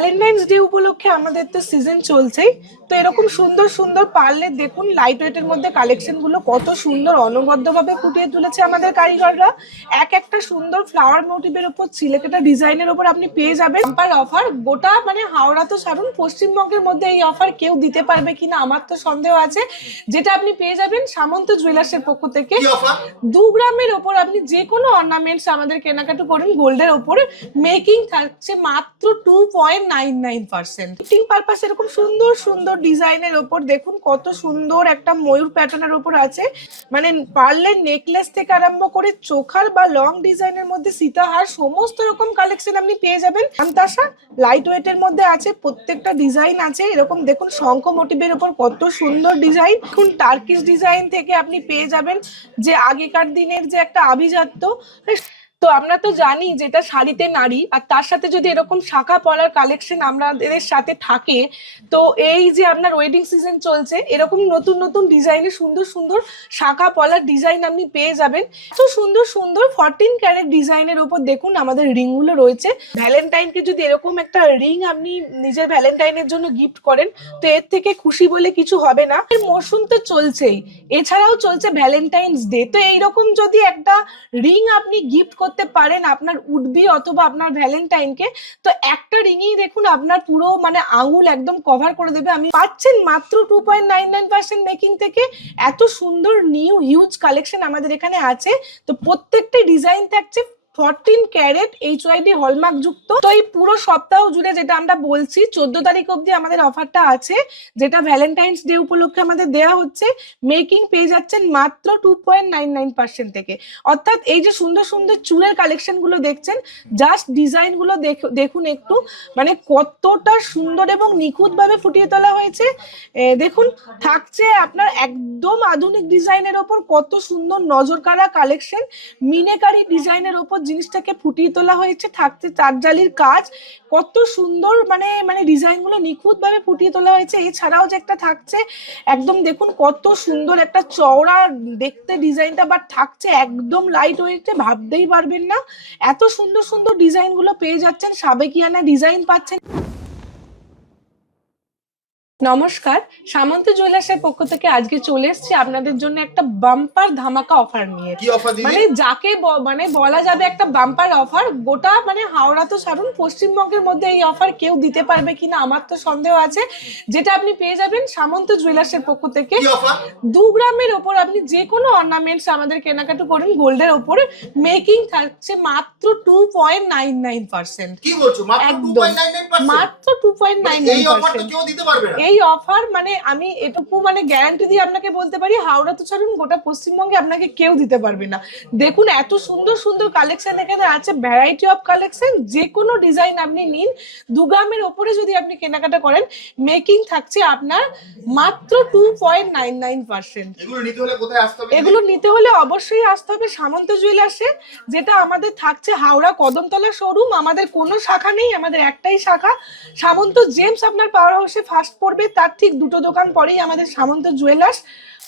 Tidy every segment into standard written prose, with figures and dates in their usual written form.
Valentine's day উপলক্ষে আমাদের তো সিজন চলছেই। তো এরকম সুন্দর সুন্দর পারলে দেখুন লাইট ওয়েটের মধ্যে কালেকশন গুলো কত সুন্দর অনবদ্যভাবে ফুটিয়ে তুলেছে আমাদের কারিগররা। এক একটা সুন্দর ফ্লাওয়ার মোটিভের উপর সিলেক্টেড ডিজাইনের উপর আপনি পেয়ে যাবেন বাম্পার অফার। গোটা মানে হাওড়া তো ছাড়ুন, পশ্চিমবঙ্গের মধ্যে এই অফার কেউ দিতে পারবে কিনা আমার তো সন্দেহ আছে। যেটা আপনি পেয়ে যাবেন সামন্ত জুয়েলার্সের পক্ষ থেকে 2 গ্রামের ওপর আপনি যে কোনো অর্নামেন্টস আমাদের কেনাকাটা করুন গোল্ডের ওপর, মেকিং থাকছে মাত্র 2.99%। গিফটিং পারপাস এরকম সুন্দর সুন্দর ডিজাইনের ওপর দেখুন কত সুন্দর একটা ময়ূর প্যাটার্নের ওপর আছে, মানে পার্লের নেকলেস থেকে আরম্ভ করে চোখার বা লং ডিজাইনের মধ্যে সীতাহার সমস্ত রকম কালেকশন আপনি পেয়ে যাবেন। আমতাসা লাইট ওয়েটের মধ্যে আছে, প্রত্যেকটা ডিজাইন আছে এরকম দেখুন শঙ্খ মোটিভের ওপর কত সুন্দর ডিজাইন। দেখুন টার্কিশ ডিজাইন থেকে আপনি পেয়ে যাবেন যে আগেকার দিনের যে একটা আভিজাত্য। তো আমরা তো জানি যেটা শাড়িতে নারী, আর তার সাথে যদি এরকম শাখা পলার কালেকশন আমাদের সাথে থাকে, তো এই যে আপনার ওয়েডিং সিজন চলছে এরকম নতুন নতুন ডিজাইনের সুন্দর সুন্দর শাখা পলার ডিজাইন আপনি পেয়ে যাবেন। তো সুন্দর সুন্দর 14 ক্যারেট ডিজাইনের উপর দেখুন আমাদের রিং গুলো রয়েছে। ভ্যালেন্টাইনকে যদি এরকম একটা রিং আপনি নিজের ভ্যালেন্টাইনের জন্য গিফট করেন, তো এর থেকে খুশি বলে কিছু হবে না। এর মরশুম তো চলছেই, এছাড়াও চলছে ভ্যালেন্টাইন্স ডে। তো এইরকম যদি একটা রিং আপনি গিফট করতে পারেন আপনার উডবি অথবা আপনার ভ্যালেন্টাইনকে, তো একটা রিংই দেখুন আপনার পুরো মানে আঙুল একদম কভার করে দেবে। আমি পাচ্ছেন মাত্র 2.99% মেকিং থেকে। এত সুন্দর নিউ হিউজ কালেকশন আমাদের এখানে আছে। তো প্রত্যেকটা ডিজাইন থাকছে 14 ক্যারেট HYD হলমার্ক যুক্ত। তো এই পুরো সপ্তাহ জুড়ে যেটা আমরা বলছি 14 তারিখ অবধি আমাদের অফারটা আছে, যেটা ভ্যালেন্টাইন্স ডে উপলক্ষে আমাদের দেওয়া হচ্ছে। মেকিং পেয়ে যাচ্ছেন মাত্র 2.99% থেকে। অর্থাৎ এই যে সুন্দর সুন্দর চুলের কালেকশন গুলো দেখছেন, জাস্ট ডিজাইন গুলো দেখুন একটু, মানে কতটা সুন্দর এবং নিখুঁত ভাবে ফুটিয়ে তোলা হয়েছে। দেখুন থাকছে আপনার একদম আধুনিক ডিজাইনের ওপর কত সুন্দর নজরকাড়া কালেকশন, মিনেকারি ডিজাইনের ওপর জিনিসটাকে ফুটিয়ে তোলা হয়েছে। থাকছে চারজালির কাজ, কত সুন্দর মানে মানে ডিজাইন গুলো নিখুঁত ভাবে ফুটিয়ে তোলা হয়েছে। এছাড়াও যে একটা থাকছে একদম দেখুন কত সুন্দর একটা চওড়া দেখতে ডিজাইনটা, বাট থাকছে একদম লাইট ওয়েটে, ভাবতেই পারবেন না এত সুন্দর সুন্দর ডিজাইন গুলো পেয়ে যাচ্ছেন। সাবেকিয়ানা ডিজাইন পাচ্ছেন। নমস্কার, সামন্ত জুয়েলার্সের পক্ষ থেকে আজকে চলে এসেছি আপনাদের জন্য একটা বাম্পার ধামাকা অফার নিয়ে। মানে যাকে মানে বলা যাবে একটা বাম্পার অফার। গোটা মানে হাওড়া তো ছাড়ুন, পশ্চিমবঙ্গের মধ্যে এই অফার কেউ দিতে পারবে কিনা আমার তো সন্দেহ আছে। যেটা আপনি পেয়ে যাবেন সামন্ত জুয়েলার্সের পক্ষ থেকে 2 গ্রামের ওপর আপনি যে কোনো অর্নামেন্টস আমাদের কেনাকাটা করুন গোল্ডের ওপর, মেকিং থাকছে মাত্র 2.99%। কি বলছো? মাত্র 2.99%। এই অফার মানে আমি এটুকু মানে গ্যারান্টি দিয়ে আপনাকে বলতে পারি হাওড়া তো ছাড়ুন গোটা পশ্চিমবঙ্গে আপনাকে কেউ দিতে পারবে না। দেখুন এত সুন্দর সুন্দর কালেকশন এখানে আছে, ভ্যারাইটি অফ কালেকশন, যে কোনো ডিজাইন আপনি নিন। 2 গ্রামের ওপরে যদি আপনি কেনাকাটা করেন, মেকিং থাকছে আপনার মাত্র 2.99%। এগুলো নিতে হলে অবশ্যই আসতে হবে সামন্ত জুয়েলার্সে, যেটা আমাদের থাকছে হাওড়া কদমতলা শোরুম। আমাদের কোনো শাখা নেই, আমাদের একটাই শাখা সামন্ত জেমস। আপনার পাওয়ার হাউসে ফার্স্ট পড়বে, তার ঠিক দুটো দোকান পরেই আমাদের সামন্ত জুয়েলার্স।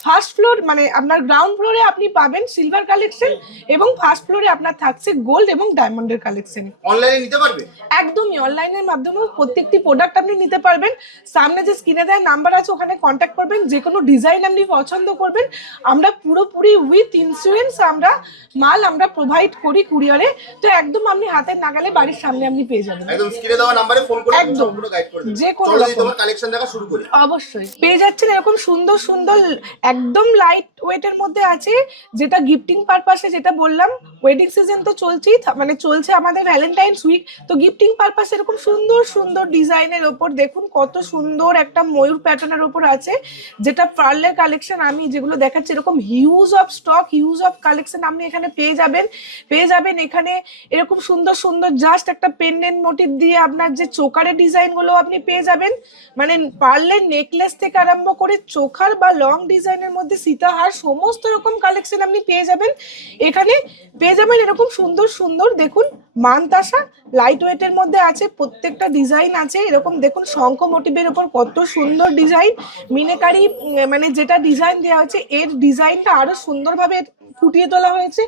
ফার্স্ট ফ্লোর মানে আপনার গ্রাউন্ড ফ্লোরে আপনি পাবেন সিলভার কালেকশন, এবং ফার্স্ট ফ্লোরে আপনার থাকছে গোল্ড এবং ডায়মন্ডের কালেকশন। অনলাইনে নিতে পারবে? একদমই অনলাইনের মাধ্যমে প্রত্যেকটি প্রোডাক্ট আপনি নিতে পারবেন। সামনে যে স্ক্রিনে দেওয়া নাম্বার আছে ওখানে কন্ট্যাক্ট করবেন, যে কোনো ডিজাইন আপনি পছন্দ করবেন। আমরা পুরোপুরি উইথ ইন্স্যুরেন্স আমরা মাল আমরা প্রোভাইড করি কুরিয়ারে। তো একদম আপনি হাতের নাগালে বাড়ির সামনে আপনি পেয়ে যাবেন। একদম স্ক্রিনে দেওয়া নম্বরে ফোন করে সম্পূর্ণ গাইড করে দেব। যে কোনো তোমার কালেকশন দেখা শুরু করি। অবশ্যই পেয়ে যাচ্ছেন এরকম সুন্দর সুন্দর একদম লাইট ওয়েটের মধ্যে আছে, যেটা গিফটিং পারপাসে, যেটা বললাম ওয়েডিং সিজন তো চলছেই, মানে চলছে আমাদের ভ্যালেন্টাইন্স উইক। তো গিফটিং পারপাস এরকম সুন্দর সুন্দর ডিজাইনের ওপর দেখুন কত সুন্দর একটা ময়ূর প্যাটার্নের ওপর আছে, যেটা পার্লের কালেকশন আমি যেগুলো দেখাচ্ছি এরকম huge of stock, huge of collection আপনি এখানে পেয়ে যাবেন। এখানে এরকম সুন্দর সুন্দর জাস্ট একটা পেন্ডেন্ট মোটিভ দিয়ে আপনার যে চোকারের ডিজাইন গুলো আপনি পেয়ে যাবেন, মানে পার্লের নেকলেস থেকে আরম্ভ করে চোখার বা লং ডিজাইনের মধ্যে সীতাহার সমস্ত রকম কালেকশন আপনি পেয়ে যাবেন। এখানে পেয়ে যাবেন এরকম সুন্দর সুন্দর দেখুন মানতাসা লাইট ওয়েটের মধ্যে আছে, প্রত্যেকটা ডিজাইন আছে এরকম দেখুন শঙ্খ মোটিভের উপর কত সুন্দর ডিজাইন। মিনেকারি মানে যেটা ডিজাইন দেওয়া হয়েছে এর ডিজাইনটা আরো সুন্দরভাবে ফুটিয়ে তোলা হয়েছে।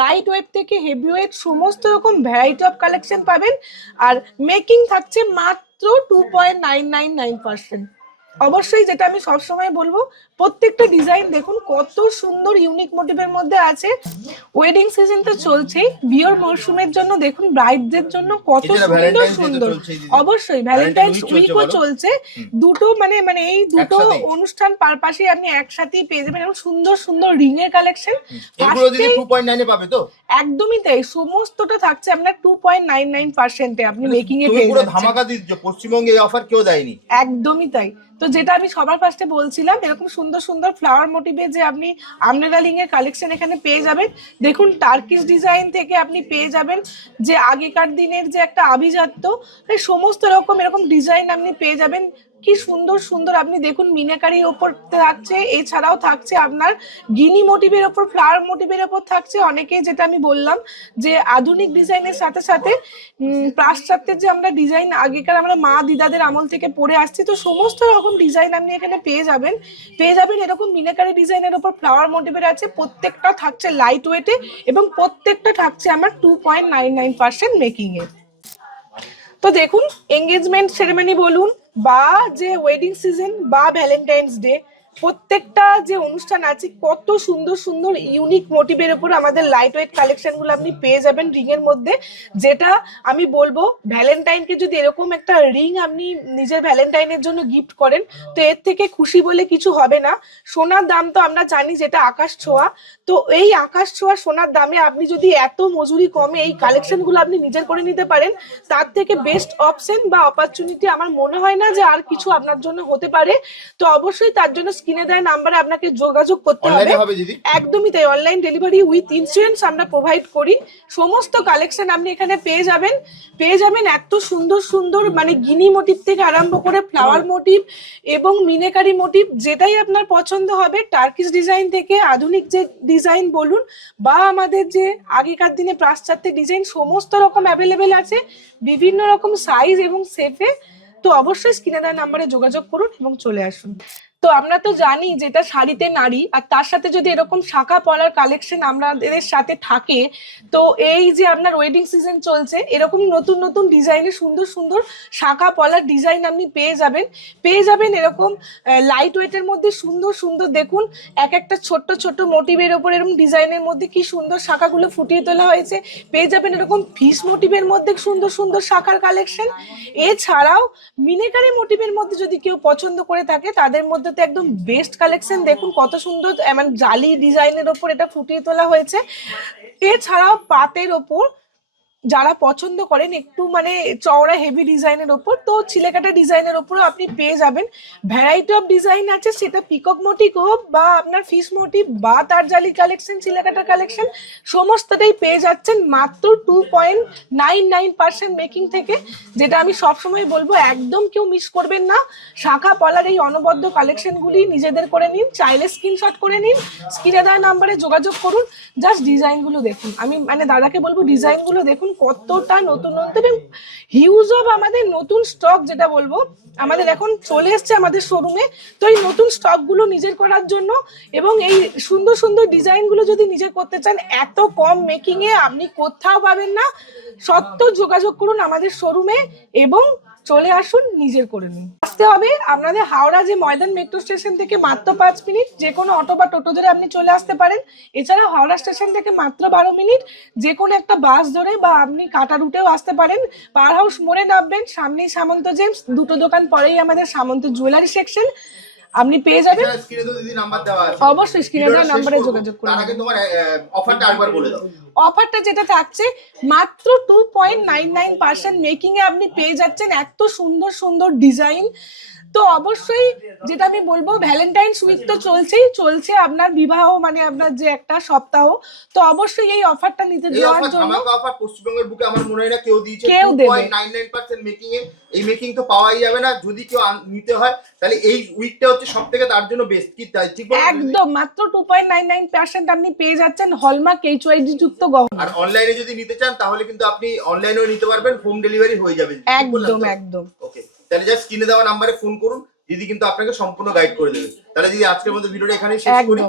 লাইট ওয়েট থেকে হেভি ওয়েট সমস্ত রকম ভ্যারাইটি অফ কালেকশন পাবেন। আর মেকিং থাকছে মাত্র মাত্র 2.999%। অবশ্যই যেটা আমি সবসময় বলবো, প্রত্যেকটা ডিজাইন দেখুন কত সুন্দর ইউনিক মোটিভের মধ্যে আছে। ওয়েডিং সিজন তো চলছেই, বিয়ের মরশুমের জন্য দেখুন ব্রাইডদের জন্য কত সুন্দর সুন্দর। অবশ্যই ভ্যালেন্টাইন্স উইকও চলছে, দুটো মানে মানে এই দুটো অনুষ্ঠান পারপাসে আপনি একসাথেই পেয়ে যাবেন এরকম সুন্দর সুন্দর রিং এর কালেকশন। এগুলো দিদি 2.9 এ পাবে তো? একদমই তাই, সমস্তটা থাকছে আপনার 2.99% এ আপনি মেকিং এ তুমি পেয়ে পুরো যাচ্ছেন। ধামাকা দিচ্ছ, পশ্চিমবঙ্গে এই অফার কেউ দেয়নি। একদমই তাই। তো যেটা আমি সবার ফার্স্টে বলছিলাম, এরকম সুন্দর সুন্দর ফ্লাওয়ার মোটিভে যে আপনি আমরেলালিং এর কালেকশন এখানে পেয়ে যাবেন। দেখুন টার্কিশ ডিজাইন থেকে আপনি পেয়ে যাবেন যে আগেকার দিনের যে একটা আভিজাত্য, সমস্ত রকম এরকম ডিজাইন আপনি পেয়ে যাবেন। কি সুন্দর সুন্দর আপনি দেখুন মিনাকারির ওপর থাকছে, এছাড়াও থাকছে আপনার গিনি মোটিভের ওপর, ফ্লাওয়ার মোটিভের ওপর থাকছে। অনেকেই যেটা আমি বললাম যে আধুনিক ডিজাইনের সাথে সাথে পাশ্চাত্যের যে আমরা ডিজাইন আগেকার আমরা মা দিদাদের আমল থেকে পড়ে আসছি, তো সমস্ত রকম ডিজাইন আপনি এখানে পেয়ে যাবেন। এরকম মিনাকারি ডিজাইনের ওপর ফ্লাওয়ার মোটিভের আছে, প্রত্যেকটা থাকছে লাইট ওয়েটে এবং প্রত্যেকটা থাকছে আমার 2.99% মেকিং এ। তো দেখুন এঙ্গেজমেন্ট সেরেমনি বলুন বা যে ওয়েডিং সিজন বা ভ্যালেন্টাইন্স ডে, প্রত্যেকটা যে অনুষ্ঠান আছে কত সুন্দর সুন্দর ইউনিক মোটিভের উপর আমাদের লাইট ওয়েট কালেকশন গুলো আপনি পেয়ে যাবেন রিং এর মধ্যে। যেটা আমি বলবো ভ্যালেন্টাইনকে যদি এরকম একটা রিং আপনি নিজের ভ্যালেন্টাইনের জন্য গিফট করেন, তো এর থেকে খুশি বলে কিছু হবে না। সোনার দাম তো আমরা জানি যেটা আকাশ ছোঁয়া, তো এই আকাশ ছোঁয়া সোনার দামে আপনি যদি এত মজুরি কমে এই কালেকশন গুলো আপনি নিজের করে নিতে পারেন, তার থেকে বেস্ট অপশন বা অপরচুনিটি আমার মনে হয় না যে আর কিছু আপনার জন্য হতে পারে। তো অবশ্যই তার জন্য স্ক্রিনে দেওয়া নাম্বারে আপনাকে যোগাযোগ করতে হবে। একদমই তাই, অনলাইন ডেলিভারি উইথ ইন্স্যুরেন্স আমরা প্রোভাইড করি। সমস্ত কালেকশন আপনি এখানে পেয়ে যাবেন। এত সুন্দর সুন্দর মানে গিনি মোটিভ থেকে আরম্ভ করে ফ্লাওয়ার মোটিভ এবং মিনাকারি মোটিভ, যেটাই আপনার পছন্দ হবে, টার্কিশ ডিজাইন থেকে আধুনিক যে ডিজাইন বলুন বা আমাদের যে আগেকার দিনে পাশ্চাত্যের ডিজাইন, সমস্ত রকম অ্যাভেলেবেল আছে বিভিন্ন রকম সাইজ এবং শেপে। তো অবশ্যই স্ক্রিনে দেওয়া নাম্বারে যোগাযোগ করুন এবং চলে আসুন। তো আমরা তো জানি যেটা শাড়িতে নারী, আর তার সাথে যদি এরকম শাখা পলার কালেকশন আমাদের সাথে থাকে, তো এই যে আপনার ওয়েডিং সিজন চলছে এরকম নতুন নতুন ডিজাইনের সুন্দর সুন্দর শাখা পলার ডিজাইন আপনি পেয়ে যাবেন এরকম লাইট ওয়েটের মধ্যে সুন্দর সুন্দর। দেখুন এক একটা ছোট্ট ছোট্ট মোটিভের ওপর এরকম ডিজাইনের মধ্যে কি সুন্দর শাখাগুলো ফুটিয়ে তোলা হয়েছে। পেয়ে যাবেন এরকম ফিস মোটিভের মধ্যে সুন্দর সুন্দর শাখার কালেকশন। এছাড়াও মিনাকারি মোটিভের মধ্যে যদি কেউ পছন্দ করে থাকে, তাদের মধ্যে তো একদম বেস্ট কালেকশন। দেখুন কত সুন্দর মানে জালি ডিজাইনের ওপর এটা ফুটিয়ে তোলা হয়েছে। এছাড়াও পাতের ওপর যারা পছন্দ করেন একটু মানে চওড়া হেভি ডিজাইনের ওপর, তো চিলেকাটা ডিজাইনের ওপরও আপনি পেয়ে যাবেন। ভ্যারাইটি অফ ডিজাইন আছে, সেটা পিকক মোটিভ হোক বা আপনার ফিশ মোটিভ বা তার জালি কালেকশন, চিলেকাটা কালেকশন, সমস্তটাই পেয়ে যাচ্ছেন মাত্র 2.99% মেকিং থেকে। যেটা আমি সবসময় বলবো একদম কেউ মিস করবেন না। শাখা পলার এই অনবদ্য কালেকশনগুলি নিজেদের করে নিন, চাইলে স্ক্রিনশট করে নিন, স্ক্রিনে দেওয়া নাম্বারে যোগাযোগ করুন। জাস্ট ডিজাইনগুলো দেখুন, আমি মানে দাদাকে বলবো ডিজাইনগুলো দেখুন কতটা নতুন নতুন এবং হিউজ অফ আমাদের নতুন স্টক, যেটা বলবো আমাদের এখন চলে এসছে আমাদের শোরুমে। তো এই নতুন স্টকগুলো নিজের করার জন্য এবং এই সুন্দর সুন্দর ডিজাইনগুলো যদি নিজে করতে চান, এত কম মেকিং এ আপনি কোথাও পাবেন না। সত্ত্বেও যোগাযোগ করুন আমাদের শোরুমে এবং চলে আসুন, নিজের করে নিন। আসতে হবে আপনাদের হাওড়া যে ময়দান মেট্রো স্টেশন থেকে মাত্র 5 মিনিট, যে কোনো অটো বা টোটো ধরে আপনি চলে আসতে পারেন। এছাড়া হাওড়া স্টেশন থেকে মাত্র 12 মিনিট যে কোনো একটা বাস ধরে বা আপনি কাটা রুটেও আসতে পারেন। পাওয়ার হাউস মোড়ে নামবেন, সামনেই সামন্ত জেমস, দুটো দোকান পরেই আমাদের সামন্ত জুয়েলারি সেকশন আপনি পেয়ে যাবেন। অবশ্যই স্ক্রিনে দেওয়া নম্বরে যোগাযোগ করুন। অফারটা যেটা থাকছে মাত্র 2.99% মেকিং এ আপনি পেয়ে যাচ্ছেন এত সুন্দর সুন্দর ডিজাইন। তো অবশ্যই যেটা আমি বলবো ভ্যালেন্টাইন্স উইক তো চলছে আপনার বিবাহ মানে আপনার যে একটা সপ্তাহ, তো অবশ্যই এই অফারটা নিতে দেওয়ার জন্য অফার পশ্চিমবঙ্গের বুকে আমার মনে হয় না কেউ দিয়েছে 2.99% মেকিং এ। এই মেকিং তো পাওয়াই যাবে না, যদি কেউ নিতে হয় তাহলে এই উইকটা হচ্ছে সবথেকে তার জন্য বেস্ট। কি তাই ঠিক বলছেন? একদম মাত্র 2.99% আপনি পেয়ে যাচ্ছেন হলমার্ক HYD যুক্ত গহনা। আর অনলাইনে যদি নিতে চান তাহলে কিন্তু আপনি অনলাইনেও নিতে পারবেন, হোম ডেলিভারি হয়ে যাবে। একদম ওকে, তাহলে জাস্ট স্ক্রিনে দেওয়া নম্বরে ফোন করুন, দিদি কিন্তু আপনাকে সম্পূর্ণ গাইড করে দেবে। তাহলে দিদি আজকের মতো ভিডিওটা এখানেই শেষ করি।